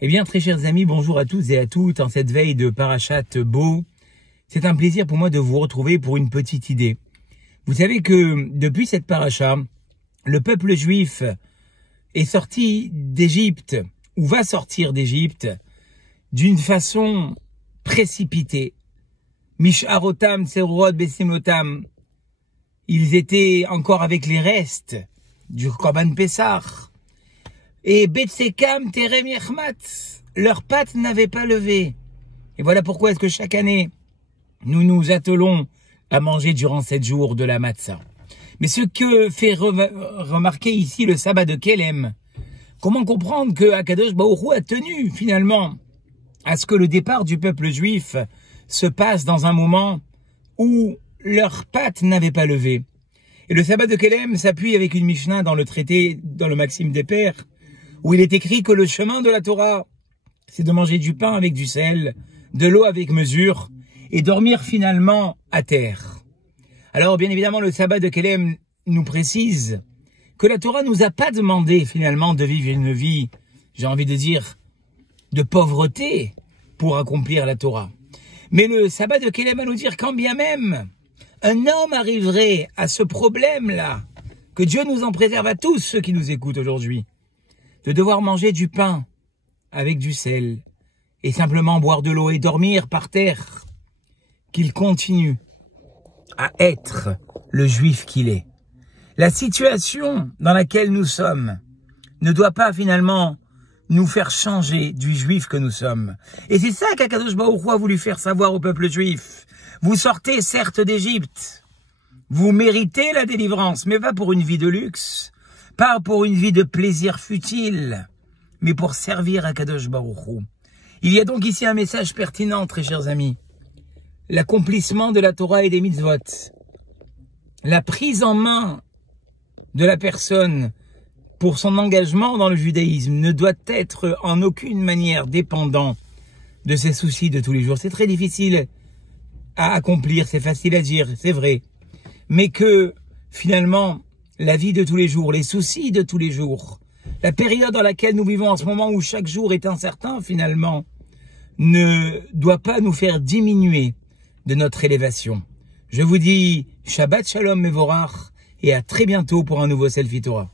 Eh bien, très chers amis, bonjour à tous et à toutes en cette veille de Parashat Bo. C'est un plaisir pour moi de vous retrouver pour une petite idée. Vous savez que depuis cette paracha, le peuple juif est sorti d'Égypte, ou va sortir d'Égypte, d'une façon précipitée. Mish'arotam, Tserorot, Besimotam. Ils étaient encore avec les restes du Korban Pessah. Et Betsekam, Terem Yechmat, leurs pattes n'avaient pas levé. Et voilà pourquoi est-ce que chaque année, nous nous attelons à manger durant 7 jours de la matzah. Mais ce que fait remarquer ici le sabbat de Kelem, comment comprendre que Akadosh Baruch Hu a tenu finalement à ce que le départ du peuple juif se passe dans un moment où leurs pattes n'avaient pas levé. Et le sabbat de Kelem s'appuie avec une Mishnah dans le traité, dans le Maxime des Pères, où il est écrit que le chemin de la Torah, c'est de manger du pain avec du sel, de l'eau avec mesure, et dormir finalement à terre. Alors bien évidemment, le sabbat de Kelem nous précise que la Torah nous a pas demandé finalement de vivre une vie, j'ai envie de dire, de pauvreté pour accomplir la Torah. Mais le sabbat de Kelem va nous dire quand bien même un homme arriverait à ce problème-là, que Dieu nous en préserve à tous ceux qui nous écoutent aujourd'hui, de devoir manger du pain avec du sel et simplement boire de l'eau et dormir par terre, qu'il continue à être le juif qu'il est. La situation dans laquelle nous sommes ne doit pas finalement nous faire changer du juif que nous sommes. Et c'est ça qu'Akadosh Baruch Hu a voulu faire savoir au peuple juif. Vous sortez certes d'Égypte, vous méritez la délivrance, mais pas pour une vie de luxe, pas pour une vie de plaisir futile, mais pour servir Akadosh Baruch Hu. Il y a donc ici un message pertinent, très chers amis. L'accomplissement de la Torah et des mitzvot, la prise en main de la personne pour son engagement dans le judaïsme ne doit être en aucune manière dépendant de ses soucis de tous les jours. C'est très difficile à accomplir, c'est facile à dire, c'est vrai. Mais que finalement, la vie de tous les jours, les soucis de tous les jours, la période dans laquelle nous vivons en ce moment où chaque jour est incertain finalement, ne doit pas nous faire diminuer de notre élévation. Je vous dis Shabbat Shalom Mevorach et à très bientôt pour un nouveau Selfie Torah.